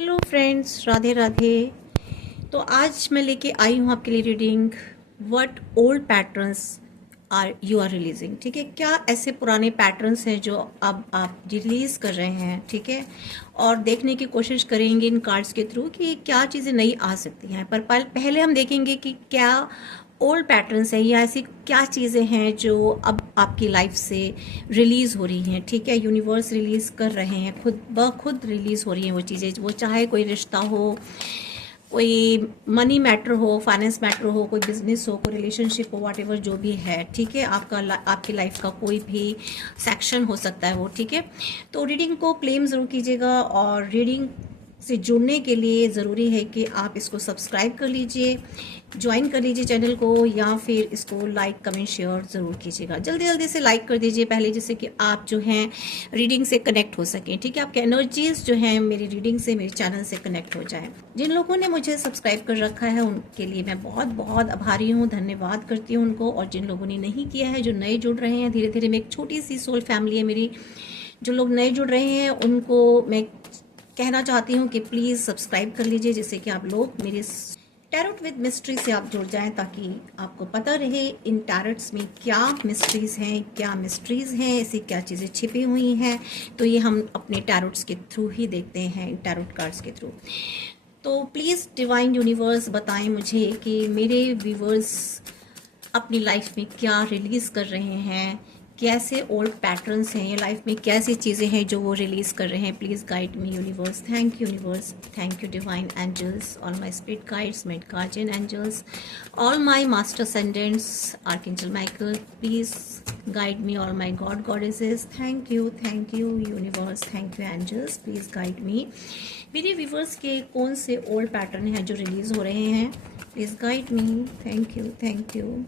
Hello friends, Radhe Radhe. तो आज मैं लेके आई हूँ आपके लिए reading what old patterns are releasing. ठीक है, क्या ऐसे पुराने पैटर्न्स हैं जो अब आप रिलीज कर रहे हैं। ठीक है, और देखने की कोशिश करेंगे इन कार्ड्स के थ्रू कि क्या चीज़ें नई आ सकती हैं। पर पहले हम देखेंगे कि क्या ओल्ड पैटर्न्स हैं या ऐसी क्या चीज़ें हैं जो अब आपकी लाइफ से रिलीज़ हो रही हैं। ठीक है, यूनिवर्स रिलीज़ कर रहे हैं, खुद ब खुद रिलीज़ हो रही हैं वो चीज़ें। वो चाहे कोई रिश्ता हो, कोई मनी मैटर हो, फाइनेंस मैटर हो, कोई बिजनेस हो, कोई रिलेशनशिप हो, व्हाटएवर जो भी है। ठीक है, आपकी लाइफ का कोई भी सेक्शन हो सकता है वो। ठीक है, तो रीडिंग को क्लेम ज़रूर कीजिएगा और रीडिंग से जुड़ने के लिए ज़रूरी है कि आप इसको सब्सक्राइब कर लीजिए, ज्वाइन कर लीजिए चैनल को, या फिर इसको लाइक कमेंट शेयर ज़रूर कीजिएगा। जल्दी जल्दी से लाइक कर दीजिए पहले, जिससे कि आप जो हैं रीडिंग से कनेक्ट हो सकें। ठीक है, आपके एनर्जीज जो हैं मेरी रीडिंग से, मेरे चैनल से कनेक्ट हो जाए। जिन लोगों ने मुझे सब्सक्राइब कर रखा है उनके लिए मैं बहुत बहुत आभारी हूँ, धन्यवाद करती हूँ उनको। और जिन लोगों ने नहीं किया है, जो नए जुड़ रहे हैं, धीरे धीरे में एक छोटी सी सोल फैमिली है मेरी, जो लोग नए जुड़ रहे हैं उनको मैं कहना चाहती हूँ कि प्लीज़ सब्सक्राइब कर लीजिए, जिससे कि आप लोग मेरे टैरोट विद मिस्ट्री से आप जुड़ जाएं, ताकि आपको पता रहे इन टैरोट्स में क्या मिस्ट्रीज़ हैं, क्या मिस्ट्रीज़ हैं, ऐसी क्या चीज़ें छिपी हुई हैं। तो ये हम अपने टैरोट्स के थ्रू ही देखते हैं, इन टैरोट कार्ड्स के थ्रू। तो प्लीज़ डिवाइन यूनिवर्स बताएं मुझे कि मेरे व्यूवर्स अपनी लाइफ में क्या रिलीज़ कर रहे हैं, कैसे ओल्ड पैटर्न्स हैं, ये लाइफ में कैसी चीज़ें हैं जो वो रिलीज़ कर रहे हैं। Please guide me universe. Thank you universe, thank you divine angels, all my spirit guides, my guardian angels, all my master ascendants, archangel Michael, please guide me, all my god goddesses. Thank you universe, thank you angels, please guide me. मेरे viewers के कौन से old pattern हैं जो release हो रहे हैं, please guide me. Thank you.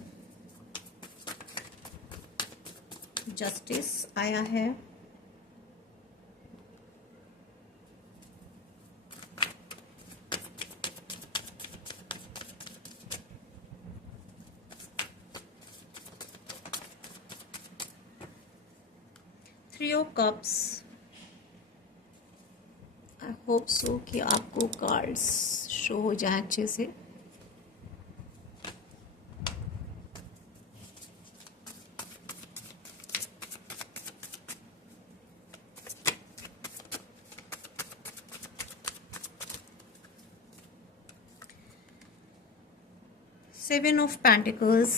Justice आया है, three of cups. I hope so कि आपको कार्ड्स शो हो जाए अच्छे से। Seven of Pentacles,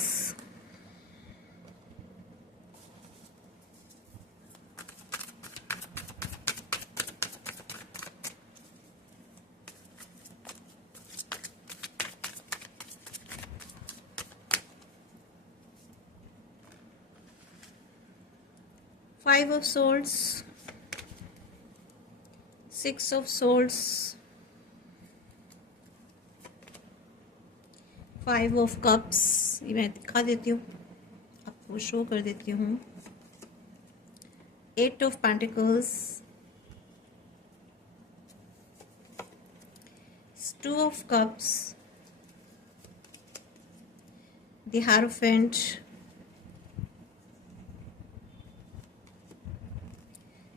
Five of Swords, Six of Swords, Five of Cups। ये मैं दिखा देती हूँ, आपको शो कर देती हूँ। Eight of Pentacles, Two of Cups, The Hierophant,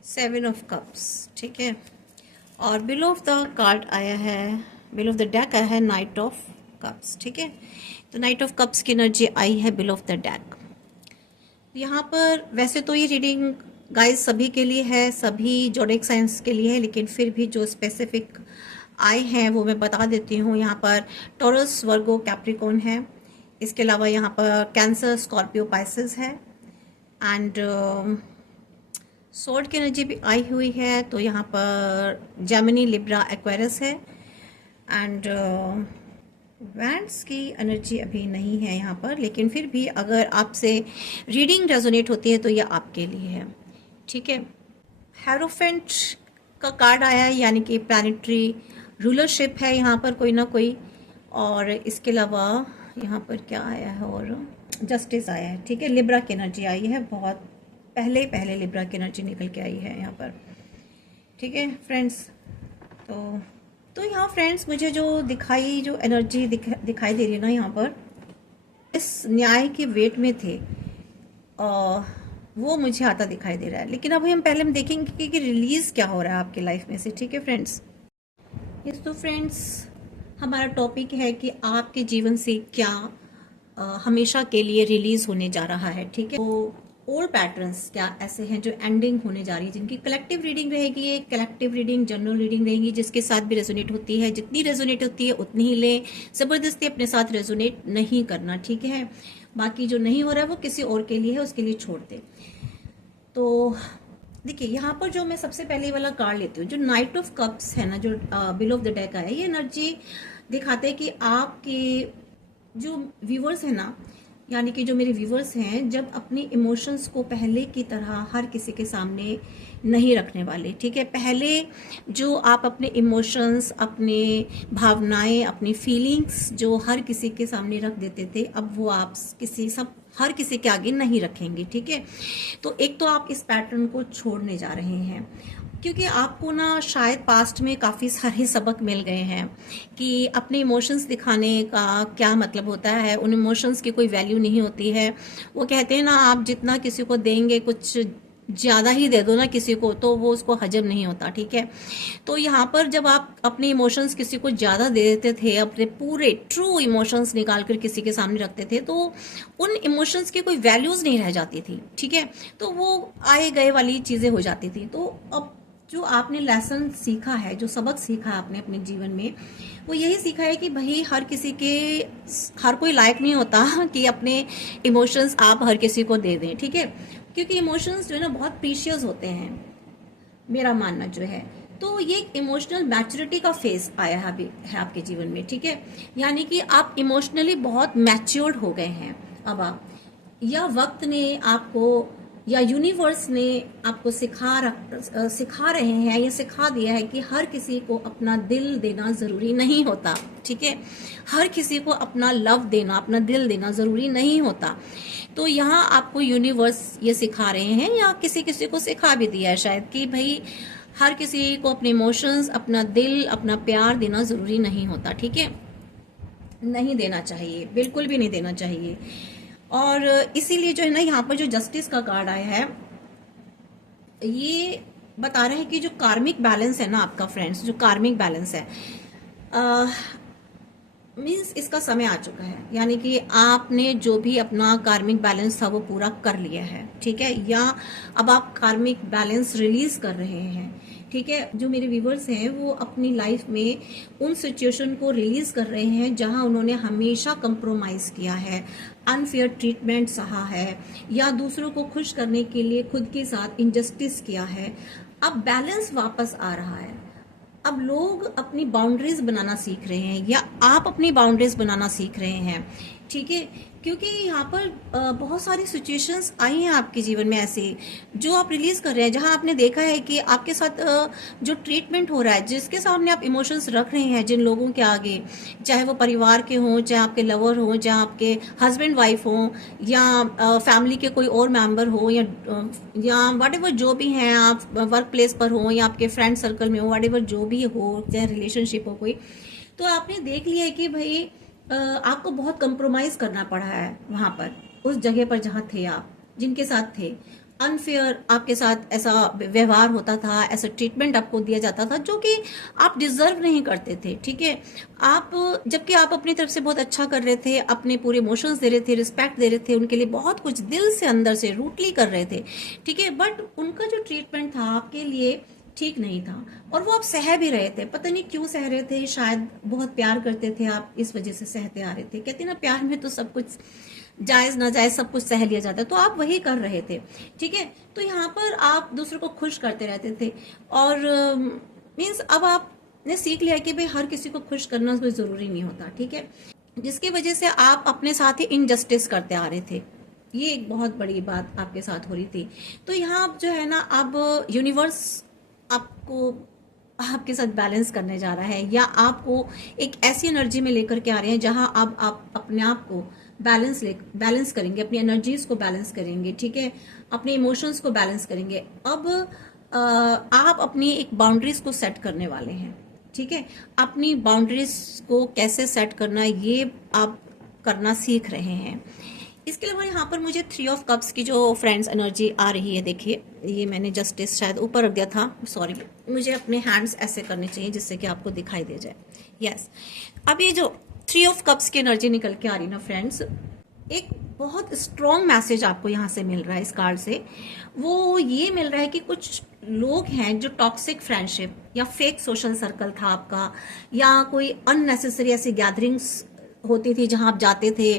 Seven of Cups। ठीक है, और बिलो ऑफ द कार्ड आया है, बिलो ऑफ द डेक आया है नाइट ऑफ कप्स। ठीक है, तो नाइट ऑफ कप्स की एनर्जी आई है बिलो ऑफ द डेक। यहाँ पर वैसे तो ये रीडिंग गाइस सभी के लिए है, सभी जोडिक साइंस के लिए है, लेकिन फिर भी जो स्पेसिफिक आए हैं वो मैं बता देती हूँ। यहाँ पर टॉरस, वर्गो, कैप्रिकॉर्न है। इसके अलावा यहाँ पर कैंसर, स्कॉर्पियो, पाइसेस है। एंड सोर्ड की एनर्जी भी आई हुई है, तो यहाँ पर जेमिनी, लिब्रा, एक्वेरियस है। एंड वैंड्स की एनर्जी अभी नहीं है यहाँ पर, लेकिन फिर भी अगर आपसे रीडिंग रेजोनेट होती है तो यह आपके लिए है। ठीक है, हेरोफेंट का कार्ड आया है, यानी कि प्लानिटरी रूलरशिप है यहाँ पर कोई ना कोई। और इसके अलावा यहाँ पर क्या आया है, और जस्टिस आया है। ठीक है, लिब्रा की एनर्जी आई है, बहुत पहले लिब्रा की एनर्जी निकल के आई है यहाँ पर। ठीक है फ्रेंड्स, तो यहाँ फ्रेंड्स मुझे जो एनर्जी दिखाई दे रही है ना, यहाँ पर इस न्याय के वेट में थे, वो मुझे आता दिखाई दे रहा है। लेकिन अभी हम देखेंगे कि रिलीज क्या हो रहा है आपकी लाइफ में से। ठीक है फ्रेंड्स, ओके, तो फ्रेंड्स, हमारा टॉपिक है कि आपके जीवन से क्या हमेशा के लिए रिलीज होने जा रहा है। ठीक है, तो ओल्ड पैटर्न्स क्या ऐसे हैं जो एंडिंग होने जा रही है, जिनकी कलेक्टिव रीडिंग रहेगी, ये कलेक्टिव रीडिंग जनरल रीडिंग रहेगी, जिसके साथ भी रेजोनेट होती है। जितनी रेजोनेट होती है उतनी ही लें, जबरदस्ती अपने साथ रेजोनेट नहीं करना। ठीक है, बाकी जो नहीं हो रहा है वो किसी और के लिए है, उसके लिए छोड़ दे। तो देखिए, यहाँ पर जो मैं सबसे पहले वाला कार्ड लेती हूँ, जो नाइट ऑफ कप्स है ना, जो बिलो ऑफ द डेक है, ये एनर्जी दिखाते हैं कि आपके जो व्यूवर्स है ना, यानी कि जो मेरे व्यूवर्स हैं, जब अपनी इमोशंस को पहले की तरह हर किसी के सामने नहीं रखने वाले। ठीक है, पहले जो आप अपने इमोशंस, अपने भावनाएं, अपनी फीलिंग्स जो हर किसी के सामने रख देते थे, अब वो आप हर किसी के आगे नहीं रखेंगे। ठीक है, तो एक तो आप इस पैटर्न को छोड़ने जा रहे हैं, क्योंकि आपको ना शायद पास्ट में काफ़ी सारे सबक मिल गए हैं कि अपने इमोशंस दिखाने का क्या मतलब होता है। उन इमोशंस की कोई वैल्यू नहीं होती है। वो कहते हैं ना, आप जितना किसी को देंगे, कुछ ज़्यादा ही दे दो ना किसी को, तो वो उसको हजम नहीं होता। ठीक है, तो यहाँ पर जब आप अपने इमोशंस किसी को ज़्यादा दे देते थे, अपने पूरे ट्रू इमोशंस निकाल कर किसी के सामने रखते थे, तो उन इमोशंस की कोई वैल्यूज़ नहीं रह जाती थी। ठीक है, तो वो आए गए वाली चीज़ें हो जाती थी। तो अब जो आपने लेसन सीखा है, जो सबक सीखा है आपने अपने जीवन में, वो यही सीखा है कि भाई हर कोई लायक नहीं होता कि अपने इमोशंस आप हर किसी को दे दें। ठीक है, क्योंकि इमोशंस जो है ना बहुत प्रीशियस होते हैं, मेरा मानना जो है। तो ये इमोशनल मैच्योरिटी का फेज आया है अभी है आपके जीवन में। ठीक है, यानी कि आप इमोशनली बहुत मैच्योर्ड हो गए हैं अब आप, या वक्त ने आपको, या यूनिवर्स ने आपको सिखा रहे हैं, या सिखा दिया है कि हर किसी को अपना दिल देना ज़रूरी नहीं होता। ठीक है, हर किसी को अपना लव देना, अपना दिल देना ज़रूरी नहीं होता। तो यहाँ आपको यूनिवर्स ये सिखा रहे हैं, या किसी किसी को सिखा भी दिया है शायद, कि भाई हर किसी को अपने इमोशंस, अपना दिल, अपना प्यार देना ज़रूरी नहीं होता। ठीक है, नहीं देना चाहिए, बिल्कुल भी नहीं देना चाहिए। और इसीलिए जो है ना, यहाँ पर जो जस्टिस का कार्ड आया है, ये बता रहे हैं कि जो कार्मिक बैलेंस है ना आपका फ्रेंड्स, जो कार्मिक बैलेंस है, मीन्स इसका समय आ चुका है। यानी कि आपने जो भी अपना कार्मिक बैलेंस था वो पूरा कर लिया है। ठीक है, या अब आप कार्मिक बैलेंस रिलीज कर रहे हैं। ठीक है, जो मेरे व्यूवर्स हैं वो अपनी लाइफ में उन सिचुएशन को रिलीज कर रहे हैं जहां उन्होंने हमेशा कंप्रोमाइज किया है, अनफेयर ट्रीटमेंट सहा है, या दूसरों को खुश करने के लिए खुद के साथ इनजस्टिस किया है। अब बैलेंस वापस आ रहा है। अब लोग अपनी बाउंड्रीज बनाना सीख रहे हैं, या आप अपनी बाउंड्रीज बनाना सीख रहे हैं। ठीक है, क्योंकि यहाँ पर बहुत सारी सिचुएशंस आई हैं आपके जीवन में ऐसे, जो आप रिलीज कर रहे हैं, जहाँ आपने देखा है कि आपके साथ जो ट्रीटमेंट हो रहा है, जिसके सामने आप इमोशंस रख रहे हैं, जिन लोगों के आगे, चाहे वो परिवार के हों, चाहे आपके लवर हों, चाहे आपके हस्बैंड वाइफ हों, या फैमिली के कोई और मेंबर हो, या व्हाटएवर जो भी हैं, आप वर्क प्लेस पर हो, या आपके फ्रेंड सर्कल में हो, व्हाटएवर जो भी हो, चाहे रिलेशनशिप हो कोई, तो आपने देख लिया है कि भाई आपको बहुत कंप्रोमाइज करना पड़ा है वहां पर, उस जगह पर जहां थे आप, जिनके साथ थे। अनफेयर आपके साथ ऐसा व्यवहार होता था, ऐसा ट्रीटमेंट आपको दिया जाता था जो कि आप डिजर्व नहीं करते थे। ठीक है, आप जबकि आप अपनी तरफ से बहुत अच्छा कर रहे थे, अपने पूरे इमोशंस दे रहे थे, रिस्पेक्ट दे रहे थे, उनके लिए बहुत कुछ दिल से, अंदर से रूटली कर रहे थे। ठीक है, बट उनका जो ट्रीटमेंट था आपके लिए ठीक नहीं था, और वो आप सह भी रहे थे। पता नहीं क्यों सह रहे थे, शायद बहुत प्यार करते थे आप, इस वजह से सहते आ रहे थे। कहते ना, प्यार में तो सब कुछ जायज नाजायज सब कुछ सह लिया जाता है, तो आप वही कर रहे थे। ठीक है, तो यहाँ पर आप दूसरों को खुश करते रहते थे, और मीन्स अब आपने सीख लिया कि भाई हर किसी को खुश करना कोई जरूरी नहीं होता। ठीक है, जिसकी वजह से आप अपने साथ ही इनजस्टिस करते आ रहे थे। ये एक बहुत बड़ी बात आपके साथ हो रही थी। तो यहाँ जो है ना, अब यूनिवर्स आपको आपके साथ बैलेंस करने जा रहा है, या आपको एक ऐसी एनर्जी में लेकर के आ रहे हैं जहां आप अपने आप को बैलेंस करेंगे, अपनी एनर्जीज को बैलेंस करेंगे। ठीक है, अपने इमोशंस को बैलेंस करेंगे। अब आप अपनी एक बाउंड्रीज को सेट करने वाले हैं। ठीक है, अपनी बाउंड्रीज को कैसे सेट करना, ये आप करना सीख रहे हैं। इसके अलावा यहाँ पर मुझे 3 ऑफ कप्स की जो फ्रेंड्स एनर्जी आ रही है, देखिए ये मैंने जस्टिस शायद ऊपर रख दिया था, सॉरी, मुझे अपने हैंड्स ऐसे करने चाहिए जिससे कि आपको दिखाई दे जाए। यस, अब ये जो 3 ऑफ कप्स की एनर्जी निकल के आ रही ना फ्रेंड्स, एक बहुत स्ट्रॉन्ग मैसेज आपको यहाँ से मिल रहा है इस कार्ड से। वो ये मिल रहा है कि कुछ लोग हैं जो टॉक्सिक फ्रेंडशिप या फेक सोशल सर्कल था आपका, या कोई अननेसेसरी ऐसी गैदरिंग्स होती थी जहां आप जाते थे,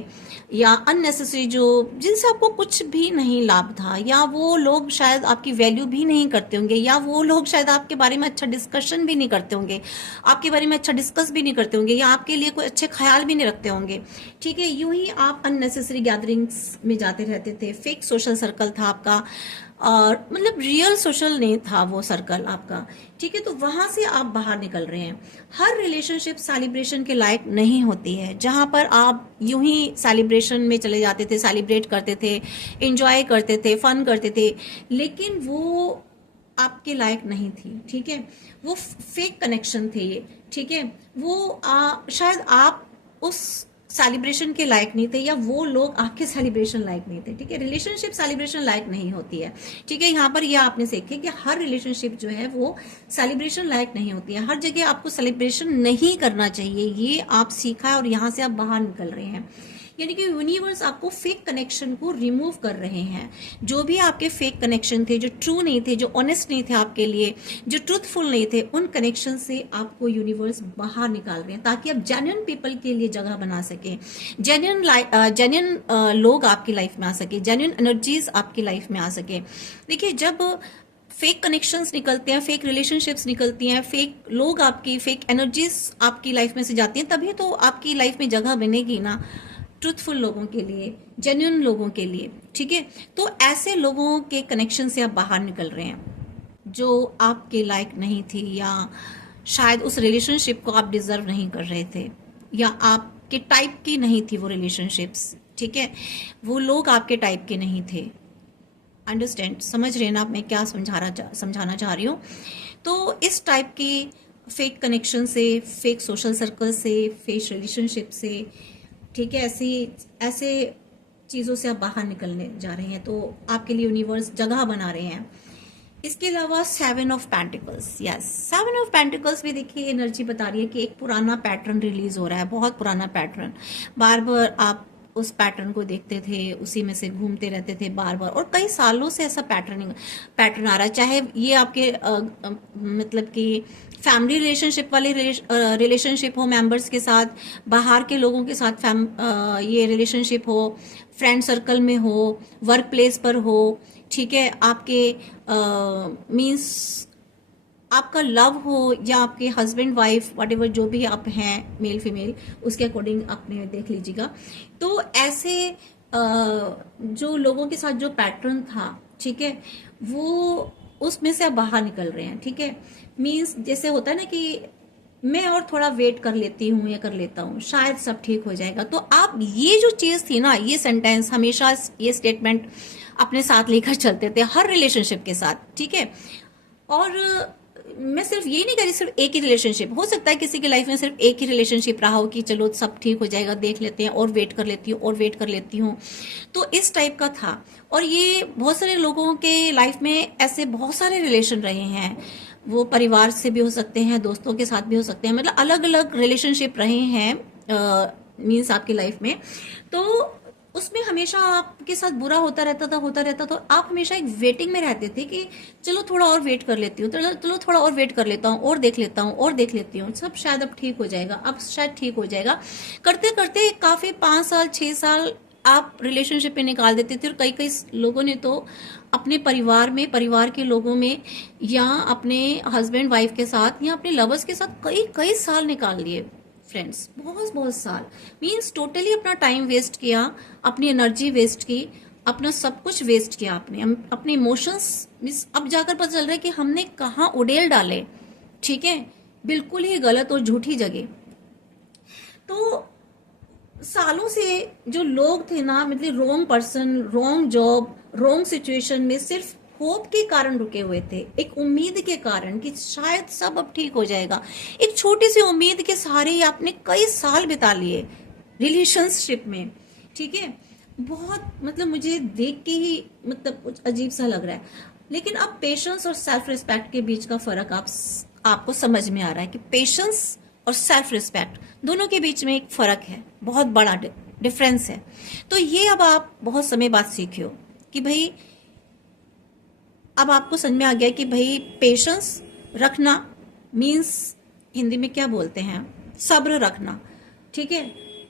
या अननेसेसरी जो जिनसे आपको कुछ भी नहीं लाभ था, या वो लोग शायद आपकी वैल्यू भी नहीं करते होंगे, या वो लोग शायद आपके बारे में अच्छा डिस्कशन भी नहीं करते होंगे, आपके बारे में अच्छा डिस्कस भी नहीं करते होंगे, या आपके लिए कोई अच्छे ख्याल भी नहीं रखते होंगे। ठीक है, यूं ही आप अननेसेसरी गैदरिंग्स में जाते रहते थे, फेक सोशल सर्कल था आपका, और मतलब रियल सोशल नहीं था वो सर्कल आपका। ठीक है, तो वहां से आप बाहर निकल रहे हैं। हर रिलेशनशिप सेलिब्रेशन के लायक नहीं होती है, जहां पर आप यूं ही सेलिब्रेशन में चले जाते थे, सेलिब्रेट करते थे, एंजॉय करते थे, फन करते थे, लेकिन वो आपके लायक नहीं थी। ठीक है, वो फेक कनेक्शन थे ये। ठीक है, वो शायद आप उस सेलिब्रेशन के लायक नहीं थे, या वो लोग आपके सेलिब्रेशन लायक नहीं थे। ठीक है, रिलेशनशिप सेलिब्रेशन लायक नहीं होती है। ठीक है, यहाँ पर ये आपने सीखे कि हर रिलेशनशिप जो है वो सेलिब्रेशन लायक नहीं होती है, हर जगह आपको सेलिब्रेशन नहीं करना चाहिए, ये आप सीखा है और यहाँ से आप बाहर निकल रहे हैं। यानी कि यूनिवर्स आपको फेक कनेक्शन को रिमूव कर रहे हैं। जो भी आपके फेक कनेक्शन थे, जो ट्रू नहीं थे, जो ऑनेस्ट नहीं थे आपके लिए, जो ट्रूथफुल नहीं थे, उन कनेक्शन से आपको यूनिवर्स बाहर निकाल रहे हैं, ताकि आप जेन्युइन पीपल के लिए जगह बना सके, जेन्युइन लोग आपकी लाइफ में आ सके, जेन्युइन एनर्जीज आपकी लाइफ में आ सके। देखिए, जब फेक कनेक्शंस निकलते हैं, फेक रिलेशनशिप्स निकलती हैं, फेक लोग आपकी, फेक एनर्जीज आपकी लाइफ में से जाती हैं, तभी तो आपकी लाइफ में जगह बनेगी ना ट्रूथफुल लोगों के लिए, जेन्युइन लोगों के लिए। ठीक है, तो ऐसे लोगों के कनेक्शन से आप बाहर निकल रहे हैं जो आपके लायक नहीं थी, या शायद उस रिलेशनशिप को आप डिजर्व नहीं कर रहे थे, या आपके टाइप की नहीं थी वो रिलेशनशिप्स। ठीक है, वो लोग आपके टाइप के नहीं थे। अंडरस्टैंड, समझ रहे हैं ना आप मैं क्या समझाना चाह रही हूँ। तो इस टाइप की फेक कनेक्शन से, फेक सोशल सर्कल से, फेक रिलेशनशिप से, ठीक है, ऐसे चीज़ों से आप बाहर निकलने जा रहे हैं, तो आपके लिए यूनिवर्स जगह बना रहे हैं। इसके अलावा 7 of pentacles, yes, 7 of pentacles भी देखिए एनर्जी बता रही है कि एक पुराना पैटर्न रिलीज हो रहा है, बहुत पुराना पैटर्न। बार बार आप उस पैटर्न को देखते थे, उसी में से घूमते रहते थे बार बार, और कई सालों से ऐसा पैटर्न आ रहा है। चाहे ये आपके मतलब कि फैमिली रिलेशनशिप वाले रिलेशनशिप हो मेंबर्स के साथ, बाहर के लोगों के साथ ये रिलेशनशिप हो, फ्रेंड सर्कल में हो, वर्क प्लेस पर हो। ठीक है, आपके मीन्स आपका लव हो, या आपके हस्बैंड वाइफ वट एवर जो भी आप हैं, मेल फीमेल, उसके अकॉर्डिंग आपने देख लीजिएगा। तो ऐसे जो लोगों के साथ जो पैटर्न था, ठीक है, वो उसमें से आप बाहर निकल रहे हैं। ठीक है, मीन्स जैसे होता है ना कि मैं और थोड़ा वेट कर लेती हूँ या कर लेता हूँ, शायद सब ठीक हो जाएगा। तो आप ये जो चीज थी ना, ये सेंटेंस हमेशा, ये स्टेटमेंट अपने साथ लेकर चलते थे हर रिलेशनशिप के साथ। ठीक है, और मैं सिर्फ ये नहीं कह रही सिर्फ एक ही रिलेशनशिप, हो सकता है किसी की लाइफ में सिर्फ एक ही रिलेशनशिप रहा हो कि चलो सब ठीक हो जाएगा, देख लेते हैं, और वेट कर लेती हूँ और वेट कर लेती हूँ। तो इस टाइप का था, और ये बहुत सारे लोगों के लाइफ में ऐसे बहुत सारे रिलेशन रहे हैं। वो परिवार से भी हो सकते हैं, दोस्तों के साथ भी हो सकते हैं, मतलब अलग अलग रिलेशनशिप रहे हैं मीन्स आपकी लाइफ में। तो उसमें हमेशा आपके साथ बुरा होता रहता था, तो आप हमेशा एक वेटिंग में रहते थे कि चलो थोड़ा और वेट कर लेती हूँ, चलो थोड़ा और वेट कर लेता हूँ, और देख लेता हूँ, और देख लेती हूँ, सब शायद अब ठीक हो जाएगा, अब शायद ठीक हो जाएगा। करते करते काफी 5 साल 6 साल आप रिलेशनशिप में निकाल देते थे, और कई कई लोगों ने तो अपने परिवार में, परिवार के लोगों में, या अपने हस्बैंड वाइफ के साथ, या अपने लवर्स के साथ कई कई साल निकाल लिए फ्रेंड्स, बहुत बहुत साल। मीन्स टोटली अपना टाइम वेस्ट किया, अपनी एनर्जी वेस्ट की, अपना सब कुछ वेस्ट किया आपने, अपने इमोशंस। मीन्स अब जाकर पता चल रहा है कि हमने कहाँ उड़ेल डाले। ठीक है, बिल्कुल ही गलत और झूठी जगह। तो सालों से जो लोग थे ना, मतलब wrong person, wrong job, wrong situation में सिर्फ होप के कारण रुके हुए थे, एक उम्मीद के कारण कि शायद सब अब ठीक हो जाएगा। एक छोटी सी उम्मीद के सहारे आपने कई साल बिता लिए रिलेशनशिप में। ठीक है, बहुत मतलब मुझे देख के ही मतलब कुछ अजीब सा लग रहा है। लेकिन अब पेशेंस और सेल्फ रिस्पेक्ट के बीच का फर्क आपको समझ में आ रहा है कि पेशेंस और सेल्फ रिस्पेक्ट दोनों के बीच में एक फर्क है, बहुत बड़ा डिफरेंस है। तो ये अब आप बहुत समय बाद सीखे हो कि भाई अब आपको समझ में आ गया कि भाई पेशेंस रखना मीन्स हिंदी में क्या बोलते हैं, सब्र रखना, ठीक है।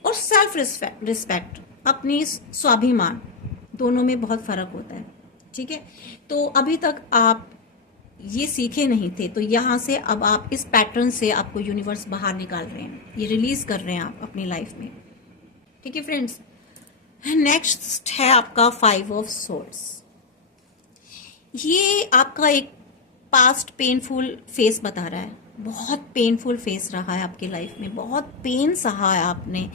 और सेल्फ रिस्पेक्ट अपनी स्वाभिमान, दोनों में बहुत फर्क होता है, ठीक है। तो अभी तक आप ये सीखे नहीं थे, तो यहाँ से अब आप इस पैटर्न से आपको यूनिवर्स बाहर निकाल रहे हैं, ये रिलीज कर रहे हैं आप अपनी लाइफ में, ठीक है फ्रेंड्स। नेक्स्ट है आपका 5 ऑफ सोर्ड्स। ये आपका एक पास्ट पेनफुल फेस बता रहा है, बहुत पेनफुल फेस रहा है आपकी लाइफ में, बहुत पेन सहा है आपने,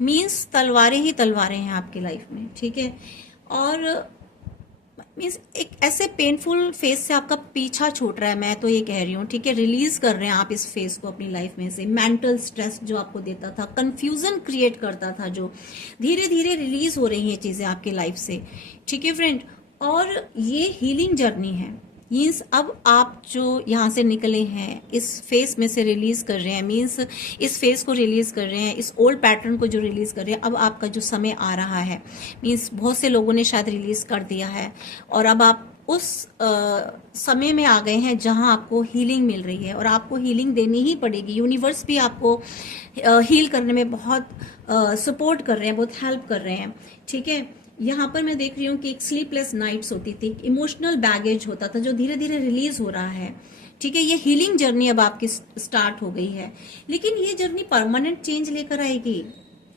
मीन्स तलवारें ही तलवारें हैं आपकी लाइफ में, ठीक है। और मीन्स एक ऐसे पेनफुल फेस से आपका पीछा छूट रहा है, मैं तो ये कह रही हूँ, ठीक है। रिलीज कर रहे हैं आप इस फेस को अपनी लाइफ में से। मेंटल स्ट्रेस जो आपको देता था, कंफ्यूजन क्रिएट करता था, जो धीरे धीरे रिलीज हो रही हैं चीजें आपकी लाइफ से, ठीक है फ्रेंड। और ये हीलिंग जर्नी है, मीन्स अब आप जो यहाँ से निकले हैं इस फेस में से रिलीज कर रहे हैं, मीन्स इस फेस को रिलीज कर रहे हैं, इस ओल्ड पैटर्न को जो रिलीज कर रहे हैं। अब आपका जो समय आ रहा है, मीन्स बहुत से लोगों ने शायद रिलीज कर दिया है, और अब आप उस समय में आ गए हैं जहां आपको हीलिंग मिल रही है, और आपको हीलिंग देनी ही पड़ेगी। यूनिवर्स भी आपको हील करने में बहुत सपोर्ट कर रहे हैं, बहुत हेल्प कर रहे हैं, ठीक है। यहाँ पर मैं देख रही हूँ कि एक स्लीपलेस नाइट्स होती थी, इमोशनल बैगेज होता था जो धीरे धीरे रिलीज हो रहा है, ठीक है। ये हीलिंग जर्नी अब आपकी स्टार्ट हो गई है, लेकिन ये जर्नी परमानेंट चेंज लेकर आएगी,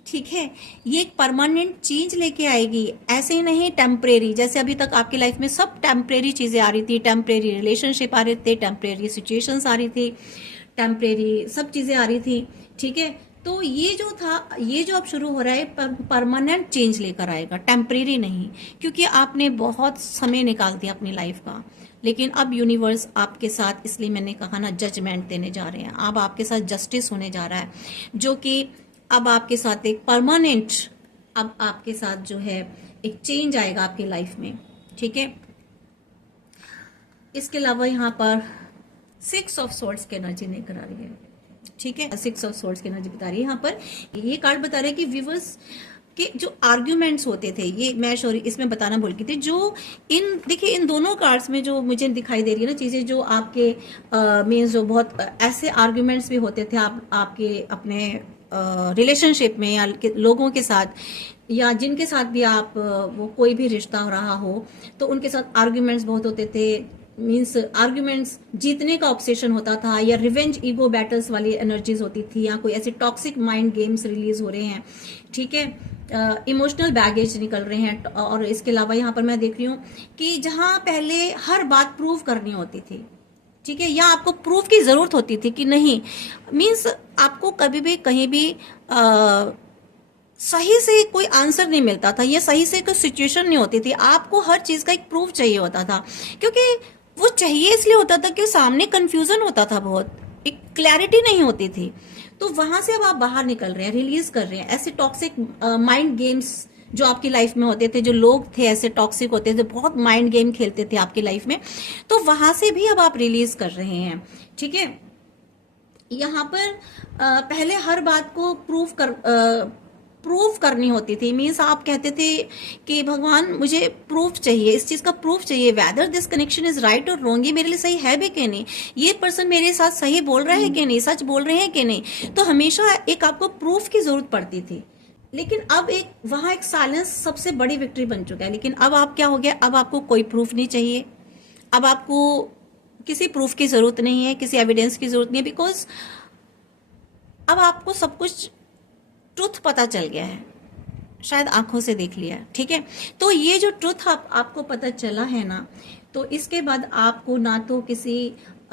ठीक है। ये एक परमानेंट चेंज लेके आएगी, ऐसे ही नहीं टेम्परेरी। जैसे अभी तक आपकी लाइफ में सब टेम्परेरी चीजें आ रही थी, टेम्परेरी रिलेशनशिप आ रहे थे, टेम्परेरी सिचुएशंस आ रही थी, टेम्परेरी सब चीजें आ रही थी, ठीक है। तो ये जो था, ये जो अब शुरू हो रहा है परमानेंट चेंज लेकर आएगा, टेम्परेरी नहीं, क्योंकि आपने बहुत समय निकाल दिया अपनी लाइफ का। लेकिन अब यूनिवर्स आपके साथ, इसलिए मैंने कहा ना, जजमेंट देने जा रहे हैं। अब आपके साथ जस्टिस होने जा रहा है, जो कि अब आपके साथ एक परमानेंट, अब आपके साथ जो है एक चेंज आएगा आपकी लाइफ में, ठीक है। इसके अलावा यहाँ पर 6 ऑफ सोर्ड्स की एनर्जी लेकर आ रही है, ठीक है। 6 ऑफ सोर्ड्स की एनर्जी बता रही है यहाँ पर। ये कार्ड बता रहा है कि व्यूवर्स के जो आर्ग्यूमेंट्स होते थे, ये मैं सॉरी इसमें बताना भूल गई थी, जो देखिए इन दोनों कार्ड्स में जो मुझे दिखाई दे रही है ना चीजें, जो आपके मीन्स जो बहुत ऐसे आर्ग्यूमेंट्स भी होते थे आपके अपने रिलेशनशिप में, या लोगों के साथ, या जिनके साथ भी आप वो कोई भी रिश्ता हो रहा हो, तो उनके साथ आर्ग्यूमेंट्स बहुत होते थे। मीन्स आर्ग्यूमेंट्स जीतने का ऑब्सेशन होता था, या रिवेंज ईगो बैटल्स वाली एनर्जीज होती थी, या कोई ऐसे टॉक्सिक माइंड गेम्स रिलीज हो रहे हैं, ठीक है। इमोशनल बैगेज निकल रहे हैं। और इसके अलावा यहाँ पर मैं देख रही हूँ कि जहां पहले हर बात प्रूव करनी होती थी, ठीक है, या आपको प्रूफ की जरूरत होती थी कि नहीं, मीन्स आपको कभी भी कहीं भी सही से कोई आंसर नहीं मिलता था, या सही से कोई सिचुएशन नहीं होती थी, आपको हर चीज का एक प्रूफ चाहिए होता था, क्योंकि वो चाहिए इसलिए होता था कि सामने कंफ्यूजन होता था, बहुत एक क्लैरिटी नहीं होती थी। तो वहां से अब आप बाहर निकल रहे हैं, रिलीज कर रहे हैं ऐसे टॉक्सिक माइंड गेम्स जो आपकी लाइफ में होते थे, जो लोग थे ऐसे टॉक्सिक होते थे, बहुत माइंड गेम खेलते थे आपकी लाइफ में, तो वहां से भी अब आप रिलीज कर रहे हैं, ठीक है। यहाँ पर पहले हर बात को प्रूफ करनी होती थी, मीन्स आप कहते थे कि भगवान मुझे प्रूफ चाहिए, इस चीज का प्रूफ चाहिए, whether this connection is right और रॉन्ग, ये मेरे लिए सही है भी कि नहीं, ये पर्सन मेरे साथ सही बोल रहा है कि नहीं, सच बोल रहे हैं कि नहीं। तो हमेशा एक आपको प्रूफ की जरूरत पड़ती थी। लेकिन अब वहां एक साइलेंस सबसे बड़ी विक्ट्री बन चुका है। लेकिन अब आप क्या हो गया, अब आपको कोई प्रूफ नहीं चाहिए, अब आपको किसी प्रूफ की जरूरत नहीं है, किसी एविडेंस की जरूरत नहीं है, बिकॉज अब आपको सब कुछ ट्रुथ पता चल गया है, शायद आंखों से देख लिया, ठीक है। तो ये जो ट्रुथ आपको पता चला है ना, तो इसके बाद आपको ना तो किसी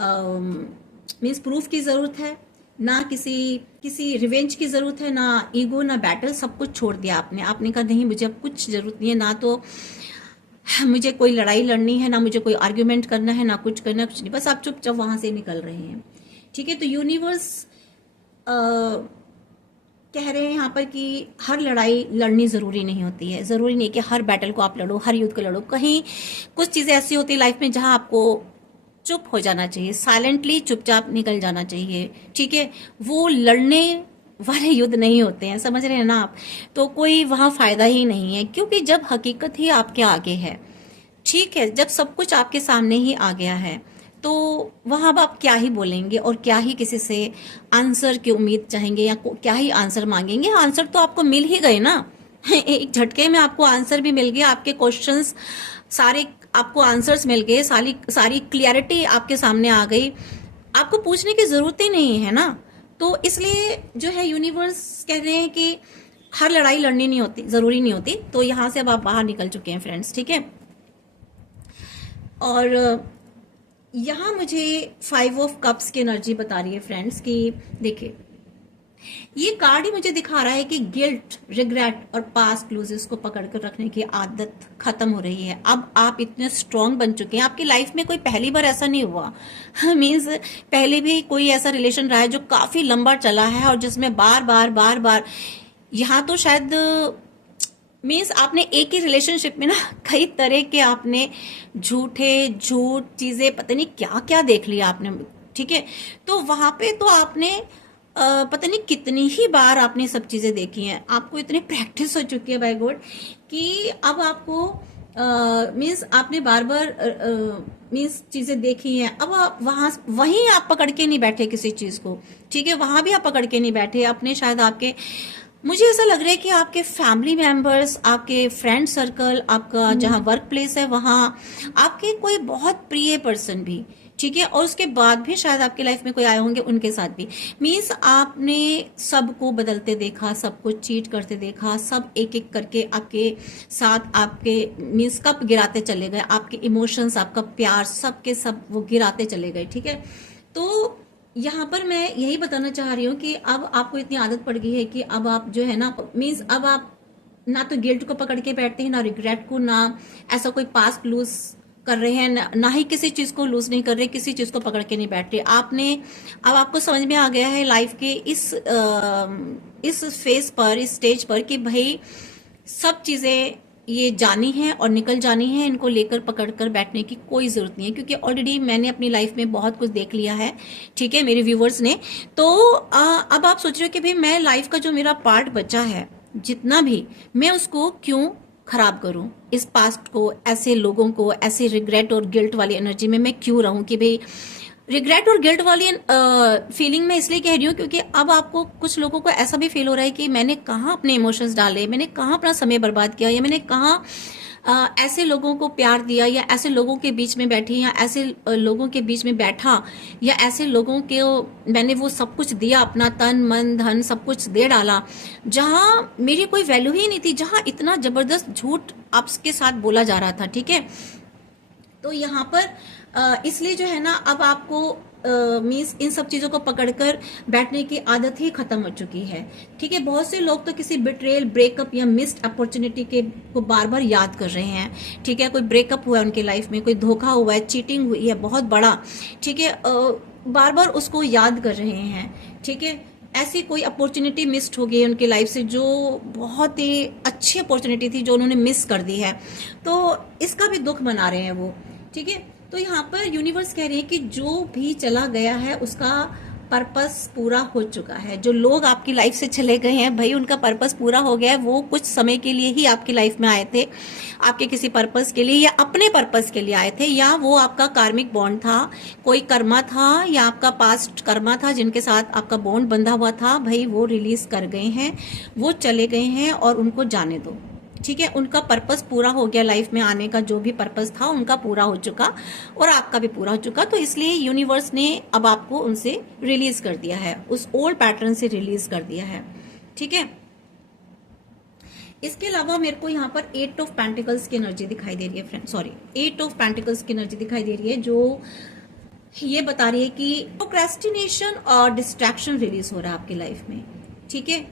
मीन्स प्रूफ की जरूरत है, ना किसी रिवेंज की जरूरत है, ना ईगो, ना बैटल, सब कुछ छोड़ दिया आपने कहा नहीं मुझे अब कुछ जरूरत नहीं है, ना तो मुझे कोई लड़ाई लड़नी है, ना मुझे कोई आर्ग्यूमेंट करना है, ना कुछ करना, कुछ नहीं, बस आप चुपचाप वहां से निकल रहे हैं, ठीक है। तो यूनिवर्स कह रहे हैं यहाँ पर कि हर लड़ाई लड़नी ज़रूरी नहीं होती है, ज़रूरी नहीं कि हर बैटल को आप लड़ो, हर युद्ध को लड़ो। कहीं कुछ चीज़ें ऐसी होती है लाइफ में जहाँ आपको चुप हो जाना चाहिए, साइलेंटली चुपचाप निकल जाना चाहिए, ठीक है। वो लड़ने वाले युद्ध नहीं होते हैं, समझ रहे हैं ना आप। तो कोई वहाँ फायदा ही नहीं है, क्योंकि जब हकीकत ही आपके आगे है, ठीक है, जब सब कुछ आपके सामने ही आ गया है, तो वहां अब आप क्या ही बोलेंगे और क्या ही किसी से आंसर की उम्मीद चाहेंगे या क्या ही आंसर मांगेंगे। आंसर तो आपको मिल ही गए ना एक झटके में आपको आंसर भी मिल गया, आपके क्वेश्चंस सारे आपको आंसर्स मिल गए, सारी सारी क्लियरिटी आपके सामने आ गई, आपको पूछने की जरूरत ही नहीं है ना। तो इसलिए जो है यूनिवर्स कह रहे हैं कि हर लड़ाई लड़नी नहीं होती, जरूरी नहीं होती। तो यहां से अब आप बाहर निकल चुके हैं फ्रेंड्स, ठीक है। और यहाँ मुझे 5 ऑफ कप्स की एनर्जी बता रही है फ्रेंड्स कि देखिए, ये कार्ड ही मुझे दिखा रहा है कि गिल्ट, रिग्रेट और पास्ट लूजेस को पकड़ कर रखने की आदत खत्म हो रही है। अब आप इतने स्ट्रांग बन चुके हैं, आपकी लाइफ में कोई पहली बार ऐसा नहीं हुआ मीन्स पहले भी कोई ऐसा रिलेशन रहा है जो काफी लंबा चला है और जिसमें बार बार बार बार, यहाँ तो शायद मीन्स आपने एक ही रिलेशनशिप में ना कई तरह के आपने झूठ चीजें पता नहीं क्या क्या देख लिया आपने, ठीक है। तो वहां पे तो आपने पता नहीं कितनी ही बार आपने सब चीजें देखी हैं, आपको इतनी प्रैक्टिस हो चुकी है बाय गॉड कि अब आपको मीन्स आपने बार बार मीन्स चीजें देखी हैं। अब आप वहीं आप पकड़ के नहीं बैठे किसी चीज को, ठीक है, वहां भी आप पकड़ के नहीं बैठे अपने, शायद आपके, मुझे ऐसा लग रहा है कि आपके फैमिली मेंबर्स, आपके फ्रेंड सर्कल, आपका जहां वर्क प्लेस है वहां आपके कोई बहुत प्रिय पर्सन भी, ठीक है, और उसके बाद भी शायद आपकी लाइफ में कोई आए होंगे, उनके साथ भी मीन्स आपने सबको बदलते देखा, सबको चीट करते देखा, सब एक एक करके आपके साथ आपके मीन्स कप गिराते चले गए, आपके इमोशंस, आपका प्यार, सब के सब वो गिराते चले गए, ठीक है। तो यहाँ पर मैं यही बताना चाह रही हूँ कि अब आपको इतनी आदत पड़ गई है कि अब आप जो है ना मीन्स अब आप ना तो गिल्ट को पकड़ के बैठते हैं, ना रिग्रेट को, ना ऐसा कोई पास्ट लूज कर रहे हैं, ना ही किसी चीज को लूज नहीं कर रहे, किसी चीज को पकड़ के नहीं बैठ रहे आपने। अब आपको समझ में आ गया है लाइफ के इस फेज पर, इस स्टेज पर कि भाई सब चीजें ये जानी है और निकल जानी है, इनको लेकर पकड़ कर बैठने की कोई जरूरत नहीं है, क्योंकि ऑलरेडी मैंने अपनी लाइफ में बहुत कुछ देख लिया है, ठीक है, मेरे व्यूवर्स ने। तो अब आप सोच रहे हो कि भाई मैं लाइफ का जो मेरा पार्ट बचा है जितना भी, मैं उसको क्यों खराब करूं, इस पास्ट को, ऐसे लोगों को, ऐसे रिग्रेट और गिल्ट वाली एनर्जी में मैं क्यों रहूं कि भाई रिग्रेट और गिल्ट वाली फीलिंग में इसलिए कह रही हूँ क्योंकि अब आपको कुछ लोगों को ऐसा भी फील हो रहा है कि मैंने कहाँ अपने इमोशंस डाले, मैंने कहाँ अपना समय बर्बाद किया, या मैंने कहाँ ऐसे लोगों को प्यार दिया, या ऐसे लोगों के बीच में बैठी, या ऐसे लोगों के बीच में बैठा, या ऐसे लोगों के मैंने वो सब कुछ दिया, अपना तन मन धन सब कुछ दे डाला, जहां मेरी कोई वैल्यू ही नहीं थी, जहां इतना जबरदस्त झूठ आपके साथ बोला जा रहा था, ठीक है। तो यहाँ पर इसलिए जो है ना अब आपको मीन्स इन सब चीजों को पकड़कर बैठने की आदत ही खत्म हो चुकी है, ठीक है। बहुत से लोग तो किसी बिट्रेल, ब्रेकअप या मिस्ड अपॉर्चुनिटी के को बार बार याद कर रहे हैं, ठीक है। कोई ब्रेकअप हुआ है उनके लाइफ में, कोई धोखा हुआ है, चीटिंग हुई है बहुत बड़ा, ठीक है, बार बार उसको याद कर रहे हैं, ठीक है। ऐसी कोई अपॉर्चुनिटी मिस्ड हो गई उनकी लाइफ से जो बहुत ही अच्छी अपॉर्चुनिटी थी, जो उन्होंने मिस कर दी है, तो इसका भी दुख मना रहे हैं वो, ठीक है। तो यहाँ पर यूनिवर्स कह रहे हैं कि जो भी चला गया है उसका पर्पस पूरा हो चुका है। जो लोग आपकी लाइफ से चले गए हैं भाई, उनका पर्पस पूरा हो गया है। वो कुछ समय के लिए ही आपकी लाइफ में आए थे, आपके किसी पर्पस के लिए या अपने पर्पस के लिए आए थे, या वो आपका कार्मिक बॉन्ड था, कोई कर्मा था, या आपका पास्ट कर्मा था जिनके साथ आपका बॉन्ड बंधा हुआ था, भाई वो रिलीज कर गए हैं, वो चले गए हैं और उनको जाने दो, ठीक है। उनका पर्पस पूरा हो गया, लाइफ में आने का जो भी पर्पस था उनका पूरा हो चुका और आपका भी पूरा हो चुका। तो इसलिए यूनिवर्स ने अब आपको उनसे रिलीज कर दिया है, उस ओल्ड पैटर्न से रिलीज कर दिया है, ठीक है। इसके अलावा मेरे को यहाँ पर 8 ऑफ पेंटिकल्स की एनर्जी दिखाई दे रही है फ्रेंड, सॉरी 8 ऑफ पेंटिकल्स की एनर्जी दिखाई दे रही है, जो ये बता रही है कि प्रोक्रेस्टिनेशन और डिस्ट्रैक्शन रिलीज हो रहा है आपकी लाइफ में, ठीक है।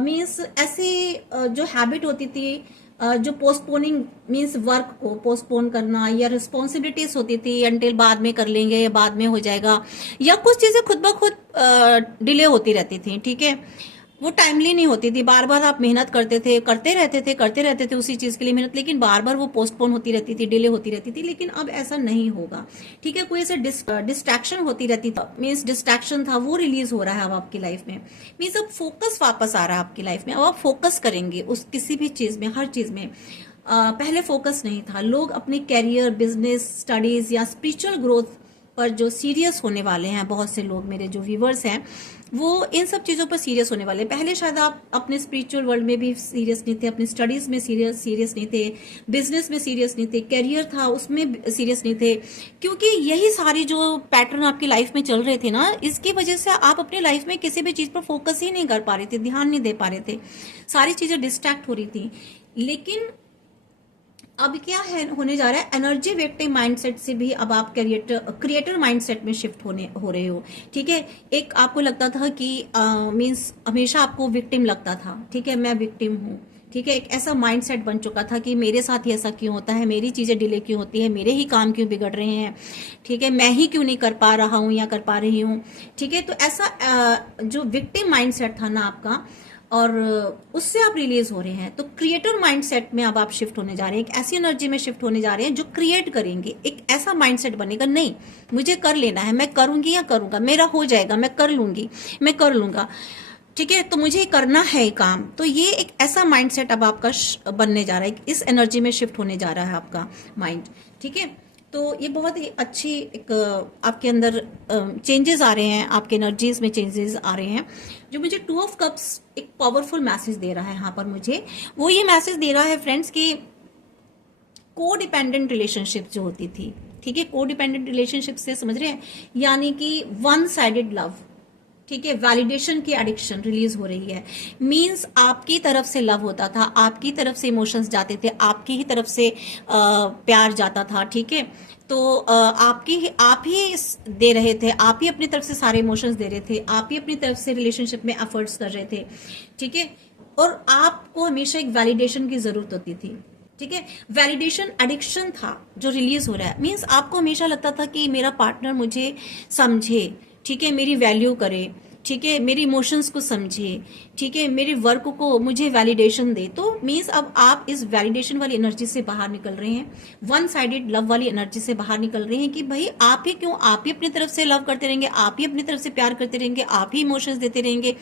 मीन्स ऐसी जो हैबिट होती थी, जो पोस्टपोनिंग मीन्स वर्क को पोस्टपोन करना, या रिस्पॉन्सिबिलिटीज होती थी अंटिल बाद में कर लेंगे या बाद में हो जाएगा, या कुछ चीजें खुद ब खुद डिले होती रहती थी, ठीक है। वो टाइमली नहीं होती थी, बार बार आप मेहनत करते थे, करते रहते थे उसी चीज के लिए मेहनत, लेकिन बार बार वो पोस्टपोन होती रहती थी, डिले होती रहती थी। लेकिन अब ऐसा नहीं होगा, ठीक है। कोई ऐसे डिस्ट्रैक्शन होती रहती थी, मीन्स डिस्ट्रैक्शन था, वो रिलीज हो रहा है अब आपकी लाइफ में। मीन्स अब फोकस वापस आ रहा है आपकी लाइफ में। अब आप फोकस करेंगे उस किसी भी चीज में, हर चीज में। पहले फोकस नहीं था। लोग अपने कैरियर, बिजनेस, स्टडीज या स्पिरिचुअल ग्रोथ पर जो सीरियस होने वाले हैं, बहुत से लोग मेरे जो व्यूवर्स हैं वो इन सब चीज़ों पर सीरियस होने वाले हैं। पहले शायद आप अपने स्पिरिचुअल वर्ल्ड में भी सीरियस नहीं थे, अपनी स्टडीज़ में सीरियस नहीं थे, बिजनेस में सीरियस नहीं थे, कैरियर था उसमें सीरियस नहीं थे, क्योंकि यही सारी जो पैटर्न आपकी लाइफ में चल रहे थे ना, इसकी वजह से आप अपनी लाइफ में किसी भी चीज़ पर फोकस ही नहीं कर पा रहे थे, ध्यान नहीं दे पा रहे थे, सारी चीज़ें डिस्ट्रैक्ट हो रही थी। लेकिन अब क्या है, होने जा रहा है, एनर्जी विक्टिम माइंडसेट से भी अब आप क्रिएटर माइंडसेट में शिफ्ट हो रहे हो, ठीक है। एक आपको लगता था कि मींस हमेशा आपको विक्टिम लगता था, ठीक है, मैं विक्टिम हूँ, ठीक है। एक ऐसा माइंडसेट बन चुका था कि मेरे साथ ही ऐसा क्यों होता है, मेरी चीजें डिले क्यों होती है, मेरे ही काम क्यों बिगड़ रहे हैं, ठीक है, मैं ही क्यों नहीं कर पा रहा हूँ या कर पा रही हूँ, ठीक है। तो ऐसा जो विक्टिम माइंडसेट था ना आपका, और उससे आप रिलीज हो रहे हैं। तो क्रिएटर माइंडसेट में अब आप शिफ्ट होने जा रहे हैं, एक ऐसी एनर्जी में शिफ्ट होने जा रहे हैं जो क्रिएट करेंगे। एक ऐसा माइंडसेट बनेगा, नहीं मुझे कर लेना है, मैं करूंगी या करूंगा, मेरा हो जाएगा, मैं कर लूंगी, मैं कर लूंगा, ठीक है, तो मुझे करना है काम। तो ये एक ऐसा माइंडसेट अब आपका बनने जा रहा है, इस एनर्जी में शिफ्ट होने जा रहा है आपका माइंड, ठीक है। तो ये बहुत ही अच्छी एक आपके अंदर चेंजेस आ रहे हैं, आपके एनर्जीज में चेंजेस आ रहे हैं। जो मुझे 2 ऑफ कप्स एक पावरफुल मैसेज दे रहा है यहाँ पर मुझे, वो ये मैसेज दे रहा है फ्रेंड्स कि को डिपेंडेंट रिलेशनशिप जो होती थी, ठीक है, को डिपेंडेंट रिलेशनशिप से समझ रहे हैं, यानी कि वन साइडेड लव, ठीक है, वैलिडेशन की एडिक्शन रिलीज हो रही है। मींस आपकी तरफ से लव होता था, आपकी तरफ से इमोशंस जाते थे, आपकी ही तरफ से प्यार जाता था, ठीक है। तो आप ही दे रहे थे, आप ही अपनी तरफ से सारे इमोशंस दे रहे थे, आप ही अपनी तरफ से रिलेशनशिप में एफर्ट्स कर रहे थे, ठीक है। और आपको हमेशा एक वैलिडेशन की जरूरत होती थी, ठीक है। वैलिडेशन एडिक्शन था जो रिलीज हो रहा है। मींस आपको हमेशा लगता था कि मेरा पार्टनर मुझे समझे, ठीक है, मेरी वैल्यू करे, ठीक है, मेरी इमोशंस को समझे, ठीक है, मेरे वर्क को मुझे वैलिडेशन दे। तो मींस अब आप इस वैलिडेशन वाली एनर्जी से बाहर निकल रहे हैं, वन साइडेड लव वाली एनर्जी से बाहर निकल रहे हैं कि भाई आप ही क्यों, आप ही अपनी तरफ से लव करते रहेंगे, आप ही अपनी तरफ से प्यार करते रहेंगे, आप ही इमोशंस देते रहेंगे,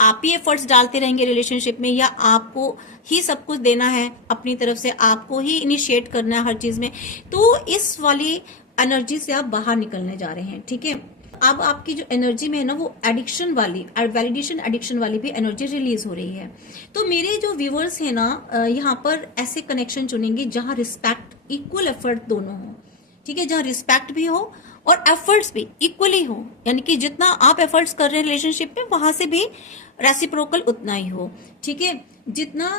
आप ही एफर्ट्स डालते रहेंगे रिलेशनशिप में, या आपको ही सब कुछ देना है अपनी तरफ से, आपको ही इनिशिएट करना है हर चीज में। तो इस वाली एनर्जी से आप बाहर निकलने जा रहे हैं, ठीक है। अब आपकी जो एनर्जी में है ना, वो एडिक्शन वाली, वैलिडेशन एडिक्शन वाली भी एनर्जी रिलीज हो रही है। तो मेरे जो व्यूवर्स हैं ना, यहाँ पर ऐसे कनेक्शन चुनेंगे जहां रिस्पेक्ट, इक्वल एफर्ट दोनों हो, ठीक है, जहां रिस्पेक्ट भी हो और एफर्ट्स भी इक्वली हो, यानी कि जितना आप एफर्ट्स कर रहे हैं रिलेशनशिप में, वहां से भी रेसिप्रोकल उतना ही हो, ठीक है। जितना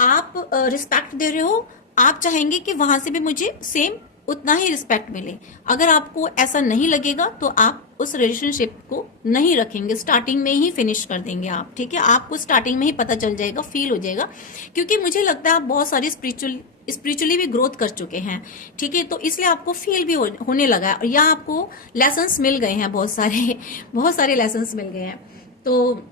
आप रिस्पेक्ट दे रहे हो, आप चाहेंगे कि वहां से भी मुझे सेम उतना ही रिस्पेक्ट मिले। अगर आपको ऐसा नहीं लगेगा तो आप उस रिलेशनशिप को नहीं रखेंगे, स्टार्टिंग में ही फिनिश कर देंगे आप, ठीक है। आपको स्टार्टिंग में ही पता चल जाएगा, फील हो जाएगा, क्योंकि मुझे लगता है आप बहुत सारी स्पिरिचुअली भी ग्रोथ कर चुके हैं, ठीक है। तो इसलिए आपको फील भी होने लगा है, या आपको लेसन्स मिल गए हैं, बहुत सारे लेसन्स मिल गए हैं। तो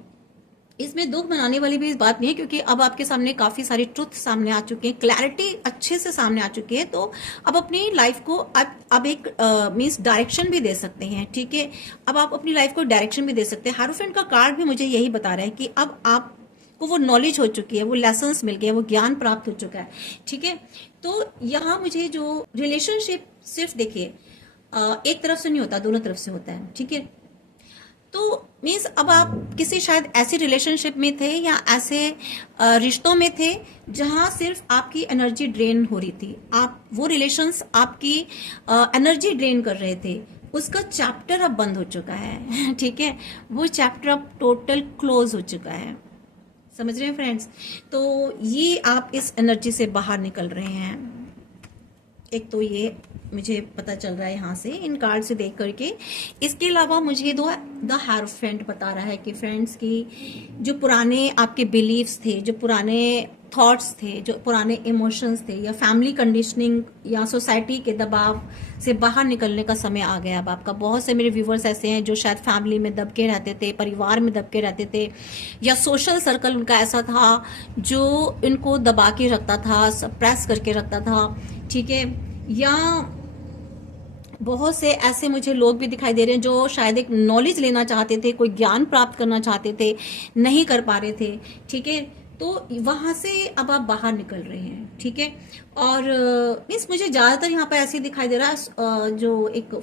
इसमें दुख बनाने वाली भी इस बात नहीं है, क्योंकि अब आपके सामने काफी सारी ट्रुथ सामने आ चुके हैं, क्लैरिटी अच्छे से सामने आ चुकी है। तो अब अपनी लाइफ को अब एक मींस डायरेक्शन भी दे सकते हैं, ठीक है। अब आप अपनी लाइफ को डायरेक्शन भी दे सकते हैं। हारूफेंट का कार्ड भी मुझे यही बता रहा है कि अब आपको वो नॉलेज हो चुकी है, वो लेसन्स मिल गए, वो ज्ञान प्राप्त हो चुका है, ठीक है। तो यहाँ मुझे जो रिलेशनशिप सिर्फ देखिए एक तरफ से नहीं होता, दोनों तरफ से होता है, ठीक है। तो मीन्स अब आप किसी शायद ऐसी रिलेशनशिप में थे या ऐसे रिश्तों में थे जहां सिर्फ आपकी एनर्जी ड्रेन हो रही थी, आप वो रिलेशंस आपकी एनर्जी ड्रेन कर रहे थे, उसका चैप्टर अब बंद हो चुका है, ठीक है। वो चैप्टर अब टोटल क्लोज हो चुका है, समझ रहे हैं फ्रेंड्स। तो ये आप इस एनर्जी से बाहर निकल रहे हैं। एक तो ये मुझे पता चल रहा है यहाँ से इन कार्ड से देख करके। इसके अलावा मुझे द हायरोफेंट बता रहा है कि फ्रेंड्स की जो पुराने आपके बिलीव्स थे, जो पुराने थॉट्स थे, जो पुराने इमोशंस थे, या फैमिली कंडीशनिंग या सोसाइटी के दबाव से बाहर निकलने का समय आ गया अब आपका। बहुत से मेरे व्यूवर्स ऐसे हैं जो शायद फैमिली में दबके रहते थे, परिवार में दबके रहते थे, या सोशल सर्कल उनका ऐसा था जो इनको दबा के रखता था, सप्रेस करके रखता था, ठीक है। या बहुत से ऐसे मुझे लोग भी दिखाई दे रहे हैं जो शायद एक नॉलेज लेना चाहते थे, कोई ज्ञान प्राप्त करना चाहते थे, नहीं कर पा रहे थे, ठीक है। तो वहां से अब आप बाहर निकल रहे हैं, ठीक है। और मीन्स मुझे ज्यादातर यहाँ पे ऐसे दिखाई दे रहा है जो एक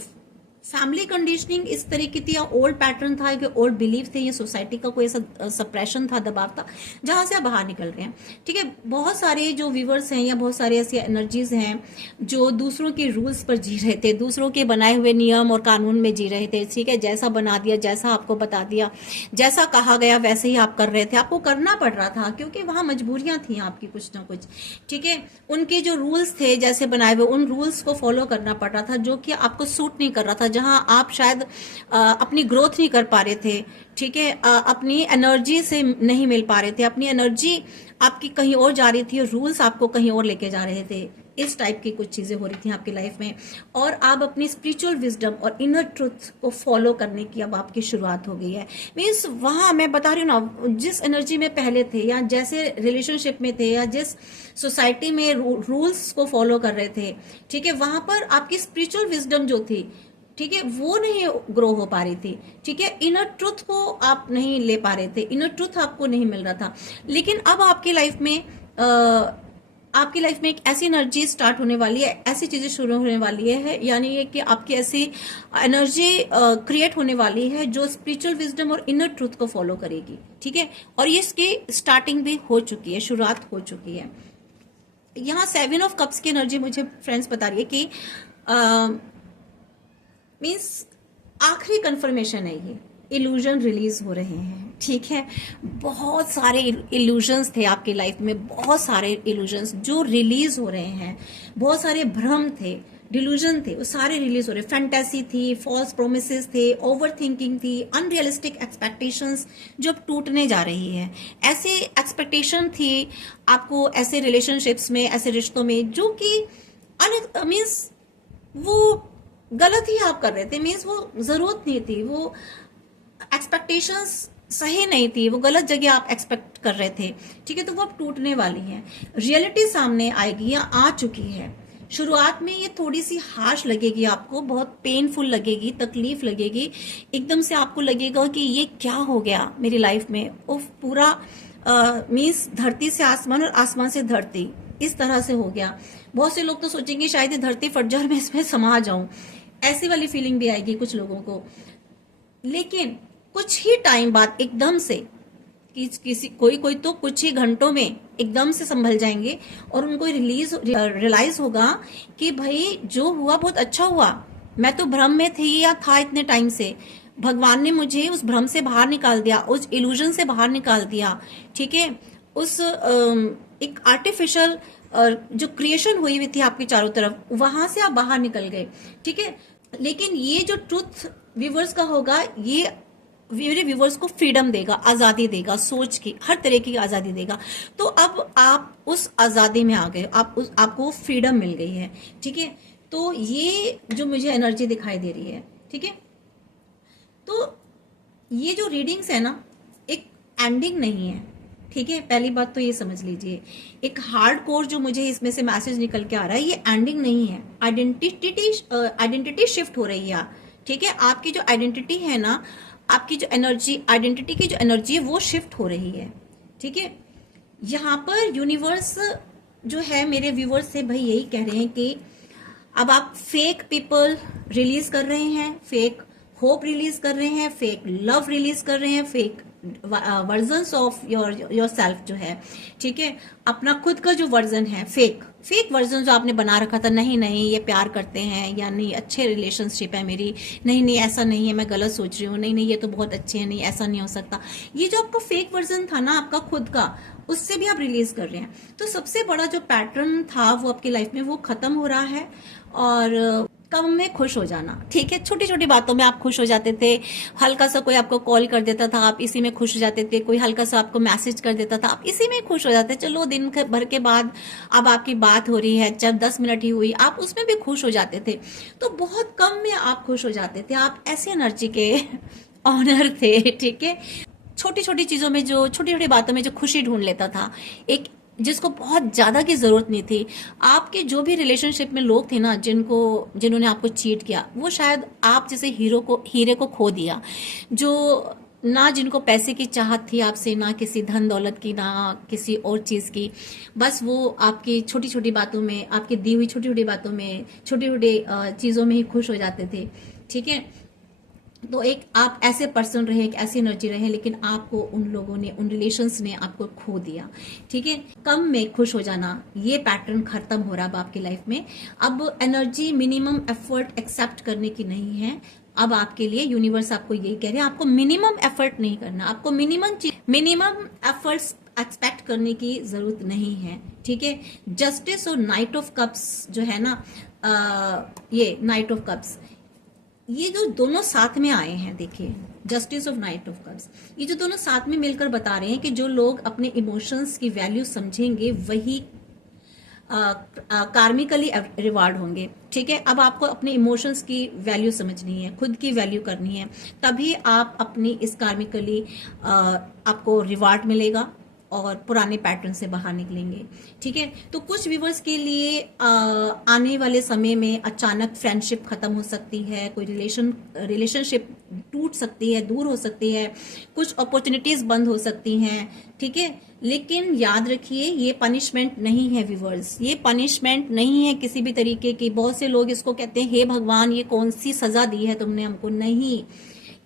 फैमिली कंडीशनिंग इस तरीके थी, या ओल्ड पैटर्न था, कि ओल्ड बिलीव थे, या सोसाइटी का कोई ऐसा सप्रेशन था, दबाव था, जहां से आप बाहर निकल रहे हैं, ठीक है। बहुत सारे जो व्यूवर्स हैं या बहुत सारे ऐसी एनर्जीज हैं जो दूसरों के रूल्स पर जी रहे थे, दूसरों के बनाए हुए नियम और कानून में जी रहे थे, ठीक है। जैसा बना दिया, जैसा आपको बता दिया, जैसा कहा गया वैसे ही आप कर रहे थे, आपको करना पड़ रहा था क्योंकि वहां मजबूरियां थी आपकी कुछ ना कुछ, ठीक है। उनके जो रूल्स थे जैसे बनाए हुए, उन रूल्स को फॉलो करना पड़ रहा था जो कि आपको सूट नहीं कर रहा था, जहां आप शायद अपनी ग्रोथ नहीं कर पा रहे थे, ठीक है। अपनी एनर्जी से नहीं मिल पा रहे थे, अपनी एनर्जी आपकी कहीं और जा रही थी और रूल्स आपको कहीं और लेके जा रहे थे। इस टाइप की कुछ चीजें हो रही थी आपकी लाइफ में, और आप अपनी स्पिरिचुअल विजडम और इनर ट्रुथ को फॉलो करने की अब आपकी शुरुआत हो गई है। मीन्स वहां मैं बता रही हूँ ना, जिस एनर्जी में पहले थे, या जैसे रिलेशनशिप में थे, या जिस सोसाइटी में रूल्स को फॉलो कर रहे थे, ठीक है, वहां पर आपकी स्पिरिचुअल विजडम जो थी, ठीक है, वो नहीं ग्रो हो पा रही थी, ठीक है। इनर ट्रुथ को आप नहीं ले पा रहे थे, इनर ट्रुथ आपको नहीं मिल रहा था। लेकिन अब आपकी लाइफ में एक ऐसी एनर्जी स्टार्ट होने वाली है, ऐसी चीजें शुरू होने वाली है, यानी ये कि आपकी ऐसी एनर्जी क्रिएट होने वाली है जो स्पिरिचुअल विजडम और इनर ट्रुथ को फॉलो करेगी, ठीक है। और ये इसकी स्टार्टिंग भी हो चुकी है, शुरुआत हो चुकी है। यहाँ 7 ऑफ कप्स की एनर्जी मुझे फ्रेंड्स बता रही है कि मीन्स आखिरी कंफर्मेशन है, ये इल्यूजन रिलीज हो रहे हैं, ठीक है। बहुत सारे इल्यूजन्स थे आपकी लाइफ में, बहुत सारे इल्यूजन्स जो रिलीज हो रहे हैं, बहुत सारे भ्रम थे, डिल्यूजन थे, वो सारे रिलीज हो रहे। फैंटेसी थी, फॉल्स प्रोमिसेस थे, ओवर थिंकिंग थी, अनरियलिस्टिक एक्सपेक्टेशंस जो अब टूटने जा रही है। ऐसे एक्सपेक्टेशन थी आपको ऐसे रिलेशनशिप्स में, ऐसे रिश्तों में जो कि मीन्स वो गलत ही आप कर रहे थे, मीन्स वो जरूरत नहीं थी, वो एक्सपेक्टेशंस सही नहीं थी, वो गलत जगह आप एक्सपेक्ट कर रहे थे, ठीक है। तो वो अब टूटने वाली है, रियलिटी सामने आएगी या आ चुकी है। शुरुआत में ये थोड़ी सी हार्श लगेगी आपको, बहुत पेनफुल लगेगी, तकलीफ लगेगी, एकदम से आपको लगेगा कि ये क्या हो गया मेरी लाइफ में। वो पूरा मीन्स धरती से आसमान और आसमान से धरती, इस तरह से हो गया। बहुत से लोग तो सोचेंगे शायद ये धरती फट जाए और मैं इसमें समा जाऊं, ऐसी वाली फीलिंग भी आएगी कुछ लोगों को। लेकिन कुछ ही टाइम बाद एकदम से कोई तो कुछ ही घंटों में एकदम से संभल जाएंगे, और उनको रियलाइज होगा कि भाई जो हुआ बहुत अच्छा हुआ, मैं तो भ्रम में थी या था इतने टाइम से, भगवान ने मुझे उस भ्रम से बाहर निकाल दिया, उस इल्यूजन से बाहर निकाल दिया, ठीक है। उस एक आर्टिफिशियल जो क्रिएशन हुई हुई थी आपके चारों तरफ, वहां से आप बाहर निकल गए, ठीक है। लेकिन ये जो ट्रुथ व्यूवर्स का होगा, ये मेरे व्यूवर्स को फ्रीडम देगा, आजादी देगा, सोच की हर तरह की आजादी देगा। तो अब आप उस आजादी में आ गए, आपको फ्रीडम मिल गई है, ठीक है। तो ये जो मुझे एनर्जी दिखाई दे रही है, ठीक है। तो ये जो रीडिंग्स है ना, एक एंडिंग नहीं है, ठीक है। पहली बात तो ये समझ लीजिए, एक हार्ड कोर जो मुझे इसमें से मैसेज निकल के आ रहा है, ये एंडिंग नहीं है। आइडेंटिटी शिफ्ट हो रही है, ठीक है। आपकी जो आइडेंटिटी है ना, आपकी जो एनर्जी, आइडेंटिटी की जो एनर्जी है वो शिफ्ट हो रही है, ठीक है। यहाँ पर यूनिवर्स जो है मेरे व्यूवर्स से भाई यही कह रहे हैं कि अब आप फेक पीपल रिलीज कर रहे हैं, फेक होप रिलीज कर रहे हैं, फेक लव रिलीज कर रहे हैं, fake versions of your self जो है, ठीक है, अपना खुद का जो वर्जन है, फेक वर्जन जो आपने बना रखा था, नहीं नहीं ये प्यार करते हैं, या नहीं अच्छे रिलेशनशिप है मेरी, नहीं नहीं ऐसा नहीं है, मैं गलत सोच रही हूँ, नहीं नहीं ये तो बहुत अच्छे हैं, नहीं ऐसा नहीं हो सकता, ये जो आपका फेक वर्जन था ना आपका खुद का, उससे भी आप रिलीज कर रहे हैं। तो सबसे बड़ा जो पैटर्न था वो आपकी लाइफ में वो खत्म हो रहा है। और कम में खुश हो जाना, ठीक है, छोटी छोटी बातों में आप खुश हो जाते थे, हल्का सा कोई आपको कॉल कर देता था आप इसी में खुश हो जाते थे, कोई हल्का सा आपको मैसेज कर देता था आप इसी में खुश हो जाते, चलो दिन भर के बाद अब आपकी बात हो रही है, जब 10 मिनट ही हुई आप उसमें भी खुश हो जाते थे। तो बहुत कम में आप खुश हो जाते थे, आप ऐसी एनर्जी के ऑनर थे, ठीक है। छोटी छोटी चीजों में, जो छोटी छोटी बातों में जो खुशी ढूंढ लेता था, एक जिसको बहुत ज्यादा की जरूरत नहीं थी। आपके जो भी रिलेशनशिप में लोग थे ना जिन्होंने आपको चीट किया, वो शायद आप जैसे हीरे को खो दिया, जो ना जिनको पैसे की चाहत थी आपसे, ना किसी धन दौलत की, ना किसी और चीज की, बस वो आपकी छोटी छोटी बातों में, आपकी दी हुई छोटी छोटी बातों में, छोटी छोटी चीजों में ही खुश हो जाते थे, ठीक है। तो एक आप ऐसे पर्सन रहे, एक ऐसी एनर्जी रहे, लेकिन आपको उन लोगों ने, उन रिलेशंस ने आपको खो दिया, ठीक है। कम में खुश हो जाना, ये पैटर्न खत्म हो रहा है अब आपकी लाइफ में। अब एनर्जी मिनिमम एफर्ट एक्सेप्ट करने की नहीं है। अब आपके लिए यूनिवर्स आपको यही कह रहे हैं, आपको मिनिमम एफर्ट नहीं करना, आपको मिनिमम एफर्ट्स एक्सपेक्ट करने की जरूरत नहीं है, ठीक है। जस्टिस और नाइट ऑफ कप्स जो है ना, ये नाइट ऑफ कप्स, ये जो दोनों साथ में आए हैं, देखिए, justice of night of cups, ये जो दोनों साथ में मिलकर बता रहे हैं कि जो लोग अपने इमोशंस की वैल्यू समझेंगे वही कार्मिकली रिवार्ड होंगे, ठीक है। अब आपको अपने इमोशंस की वैल्यू समझनी है, खुद की वैल्यू करनी है, तभी आप अपनी इस कार्मिकली आपको रिवार्ड मिलेगा और पुराने पैटर्न से बाहर निकलेंगे, ठीक है। तो कुछ व्यूवर्स के लिए आने वाले समय में अचानक फ्रेंडशिप खत्म हो सकती है, कोई रिलेशनशिप टूट सकती है, दूर हो सकती है, कुछ अपॉर्चुनिटीज बंद हो सकती हैं, ठीक है। लेकिन याद रखिए, ये पनिशमेंट नहीं है व्यूवर्स, ये पनिशमेंट नहीं है किसी भी तरीके की। बहुत से लोग इसको कहते हैं, हे भगवान ये कौन सी सजा दी है तुमने हमको, नहीं,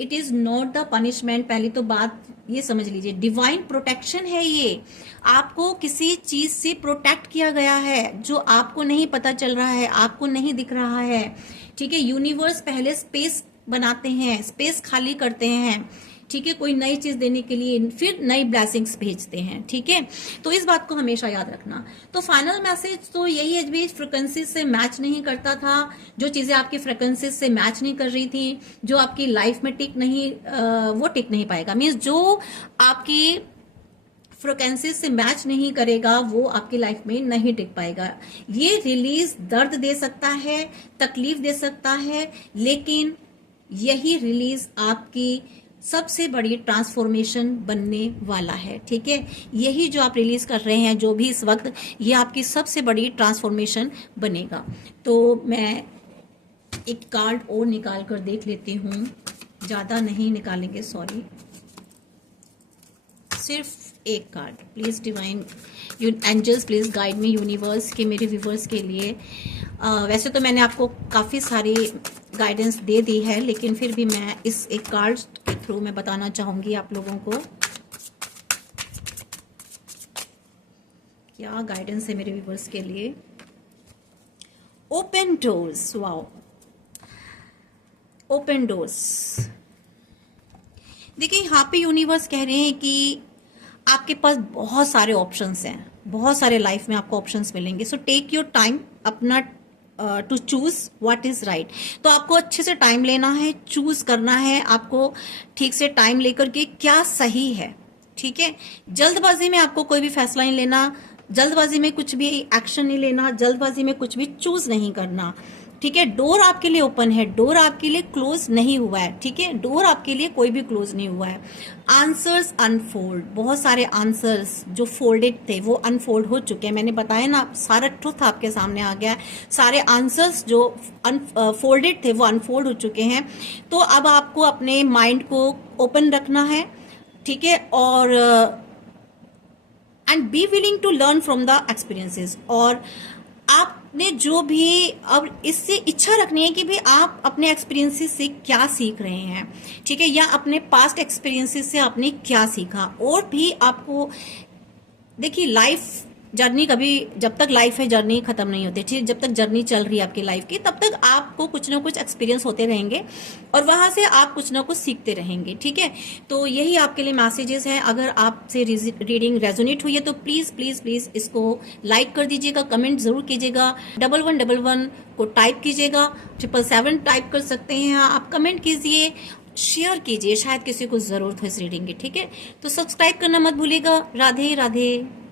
it is not the punishment. पहली तो बात ये समझ लीजिए, डिवाइन प्रोटेक्शन है ये, आपको किसी चीज से प्रोटेक्ट किया गया है जो आपको नहीं पता चल रहा है, आपको नहीं दिख रहा है, ठीक है। यूनिवर्स पहले स्पेस बनाते हैं, स्पेस खाली करते हैं, ठीक है, कोई नई चीज देने के लिए, फिर नई ब्लेसिंग्स भेजते हैं, ठीक है। तो इस बात को हमेशा याद रखना। तो फाइनल मैसेज तो यही है, भी फ्रिक्वेंसी से मैच नहीं करता था, जो चीजें आपकी फ्रिक्वेंसी से मैच नहीं कर रही थी, जो आपकी लाइफ में वो टिक नहीं पाएगा। मीन्स जो आपकी फ्रिक्वेंसी से मैच नहीं करेगा वो आपकी लाइफ में नहीं टिक पाएगा। ये रिलीज दर्द दे सकता है, तकलीफ दे सकता है, लेकिन यही रिलीज आपकी सबसे बड़ी ट्रांसफॉर्मेशन बनने वाला है, ठीक है। यही जो आप रिलीज कर रहे हैं जो भी इस वक्त, ये आपकी सबसे बड़ी ट्रांसफॉर्मेशन बनेगा। तो मैं एक कार्ड और निकाल कर देख लेती हूँ, ज्यादा नहीं निकालेंगे, सॉरी, सिर्फ एक card. Please divine angels please guide me universe के मेरे व्यूवर्स के लिए। वैसे तो मैंने आपको काफ़ी सारी गाइडेंस दे दी है, लेकिन फिर भी मैं इस एक कार्ड के थ्रू मैं बताना चाहूंगी आप लोगों को क्या गाइडेंस है मेरे व्यूवर्स के लिए। Open doors, wow, open doors. देखिए यहाँ पे यूनिवर्स कह रहे हैं कि आपके पास बहुत सारे ऑप्शंस हैं, बहुत सारे लाइफ में आपको ऑप्शंस मिलेंगे। सो टेक योर टाइम अपना to choose what is right. तो आपको अच्छे से टाइम लेना है, चूज करना है आपको ठीक से टाइम लेकर के क्या सही है, ठीक है। जल्दबाजी में आपको कोई भी फैसला नहीं लेना, जल्दबाजी में कुछ भी एक्शन नहीं लेना, जल्दबाजी में कुछ भी चूज नहीं करना, ठीक है। डोर आपके लिए ओपन है, डोर आपके लिए क्लोज नहीं हुआ है, ठीक है। डोर आपके लिए कोई भी क्लोज नहीं हुआ है। आंसर्स अनफोल्ड, बहुत सारे आंसर्स जो फोल्डेड थे वो अनफोल्ड हो चुके हैं। मैंने बताया ना, सारा ट्रुथ आपके सामने आ गया। सारे आंसर्स जो फोल्डेड थे वो अनफोल्ड हो चुके हैं। तो अब आपको अपने माइंड को ओपन रखना है, ठीक है, और and be willing to learn from the experiences. और आप ने जो भी अब इससे इच्छा रखनी है कि भी आप अपने एक्सपीरियंसेस से क्या सीख रहे हैं, ठीक है, या अपने पास्ट एक्सपीरियंसेस से आपने क्या सीखा। और भी आपको देखिए, लाइफ जर्नी कभी, जब तक लाइफ है जर्नी खत्म नहीं होती, ठीक, जब तक जर्नी चल रही है आपकी लाइफ की, तब तक आपको कुछ ना कुछ एक्सपीरियंस होते रहेंगे और वहां से आप कुछ ना कुछ सीखते रहेंगे, ठीक है। तो यही आपके लिए मैसेजेस हैं। अगर आपसे रीडिंग रेजोनेट हुई है तो प्लीज प्लीज प्लीज इसको लाइक कर दीजिएगा, कमेंट जरूर कीजिएगा, 1111 को टाइप कीजिएगा, 777 टाइप कर सकते हैं आप, कमेंट कीजिए, शेयर कीजिए, शायद किसी को जरूरत हो इस रीडिंग की, ठीक है। तो सब्सक्राइब करना मत भूलिएगा। राधे राधे।